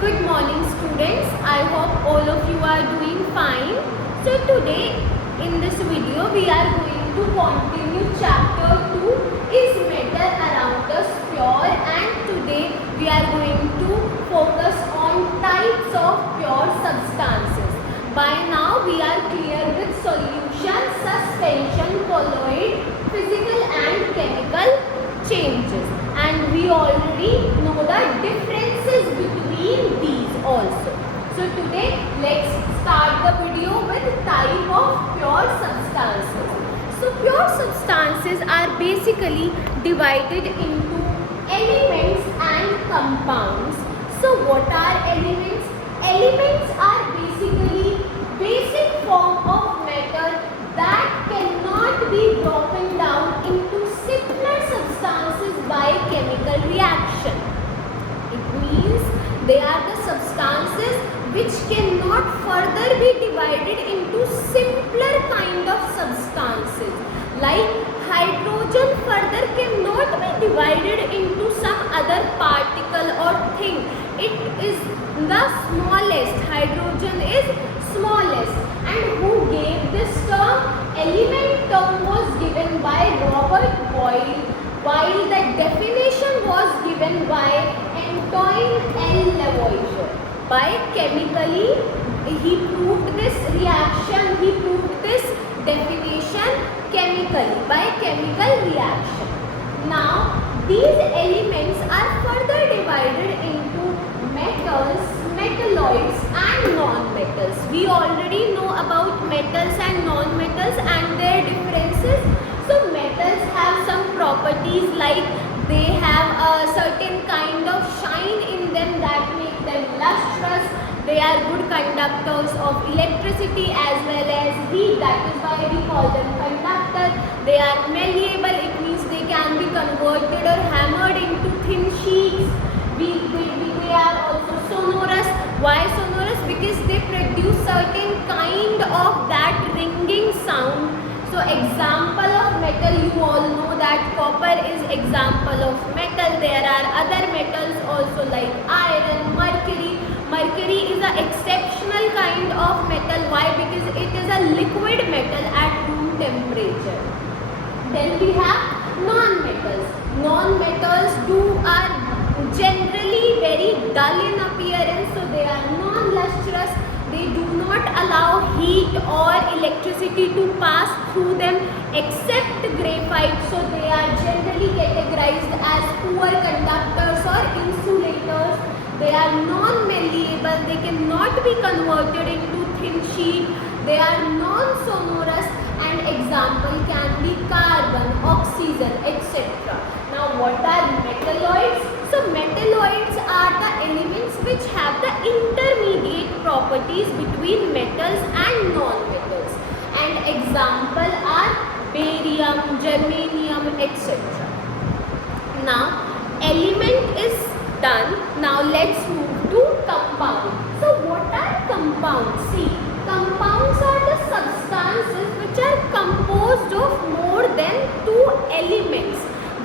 Good morning students. I hope all of you are doing fine. So today in this video we are going to continue chapter 2 is metal around us pure, and today we are going to focus on types of pure substances. By now we are clear with solution, suspension, colloid, physical and chemical changes, and we already know the differences between these also. So today let's start the video with type of pure substances. So pure substances are basically divided into elements and compounds. So what are elements? Elements are basically basic form of matter that cannot be broken down into simpler substances by chemical reaction. It means they are the substances which cannot further be divided into simpler kind of substances. Like hydrogen further cannot be divided into some other particle or thing. It is the smallest. Hydrogen is smallest. And who gave this term? Element term was given by Robert Boyle, while the definition was given by Antoine L. Lavoisier. By chemically, he proved this reaction, he proved this definition chemically, by chemical reaction. Now, these elements are further divided into metals, metalloids and non-metals. We already know about metals and non-metals and their differences. So metals have some properties like they have a certain kind of shine in them that make them lustrous. They are good conductors of electricity as well as heat. That is why we call them conductors. They are malleable. It means they can be converted or hammered into thin sheets. They are also sonorous. Why sonorous? Because they produce certain kind of that ringing sound. So example of metal, you all know that copper is example of metal. There are other metals also like iron, mercury. Mercury is an exceptional kind of metal. Why? Because it is a liquid metal at room temperature. Then we have non-metals. Non-metals are generally very dull in appearance, so they are non-lustrous. They do not allow heat or electricity to pass through them except graphite, so they are generally categorized as poor conductors or insulators. They are non-malleable, they cannot be converted into thin sheet. They are non-sonorous, and example can be carbon, oxygen, etc. Now what are metalloids? So metalloids are the elements which have the intermediate properties between metals and non-metals. And example are barium, germanium, etc. Now element is done. Now let's move to compound. So what are compounds? See, compounds are the substances which are composed of more than two elements.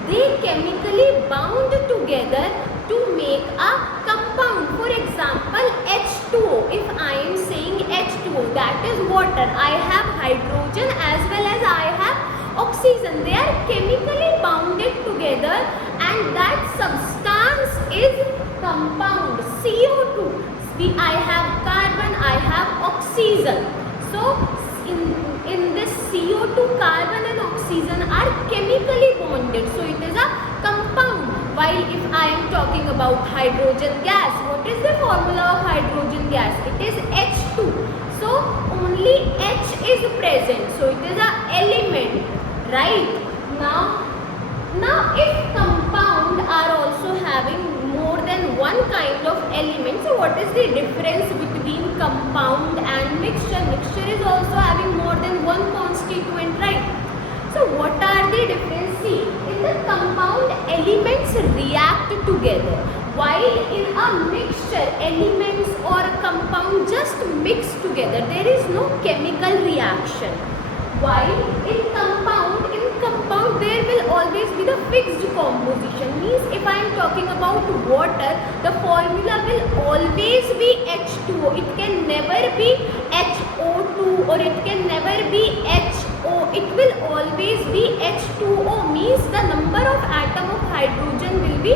They chemically bound together to make a compound. For example, H2O. If I am saying H2O, that is water. I have hydrogen as well as I have oxygen. They are chemically bounded together, and that substance is compound. CO2. I have carbon, I have oxygen. So in this CO2, carbon and oxygen are chemically bonded, so it is a compound. While if I am talking about hydrogen gas, what is the formula of hydrogen gas? It is H2. So only H is present, so it is an element, right? Now if compound are also having more than one kind of element, so what is the difference between compound and mixture? Mixture is also having more than one constituent, right? So what are the difference? See, in the compound, elements react together, while in a mixture, elements or compound just mix together. There is no chemical reaction. While in compound compound, there will always be the fixed composition. Means if I am talking about water, the formula will always be H2O. It can never be HO2 or it can never be HO. It will always be H2O. Means the number of atom of hydrogen will be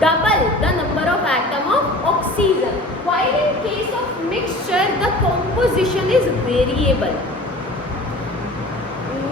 double the number of atom of oxygen. While in case of mixture, the composition is variable.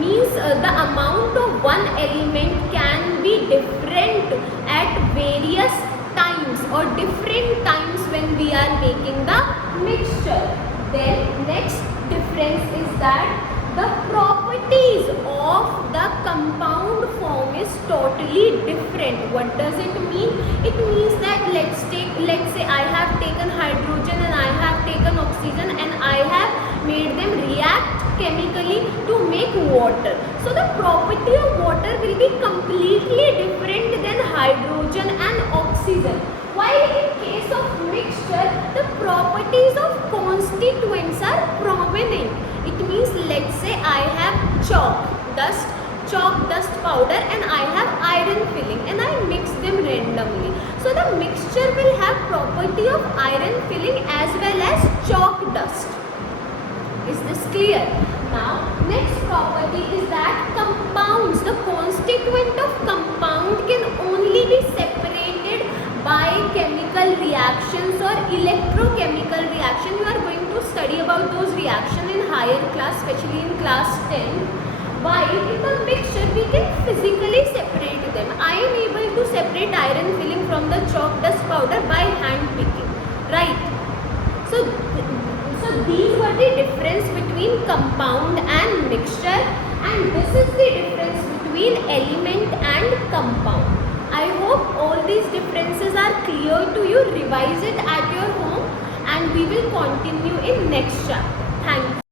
Means the amount of one element can be different at various times or different times when we are making the mixture. Then next difference is that the properties of the compound form is totally different. What does it mean? It means that let's say I have taken hydrogen and I have taken oxygen and I have made them react chemically to make water. So the property of water will be completely different than hydrogen and oxygen. While in case of mixture, the properties of constituents are prominent. It means let's say I have chalk dust powder and I have iron filling and I mix them randomly. So the mixture will have property of iron filling as well as chalk dust. Is this clear? Now next property is that compounds, the constituent of compound can only be separated by chemical reactions or electrochemical reaction. You are going to study about those reactions in higher class, especially in class 10. While in the mixture we can physically separate them. I am able to separate iron filling from the chalk dust powder by hand picking, right? So these were the difference between compound and mixture, and this is the difference between element and compound. I hope all these differences are clear to you. Revise it at your home and we will continue in next chapter. Thank you.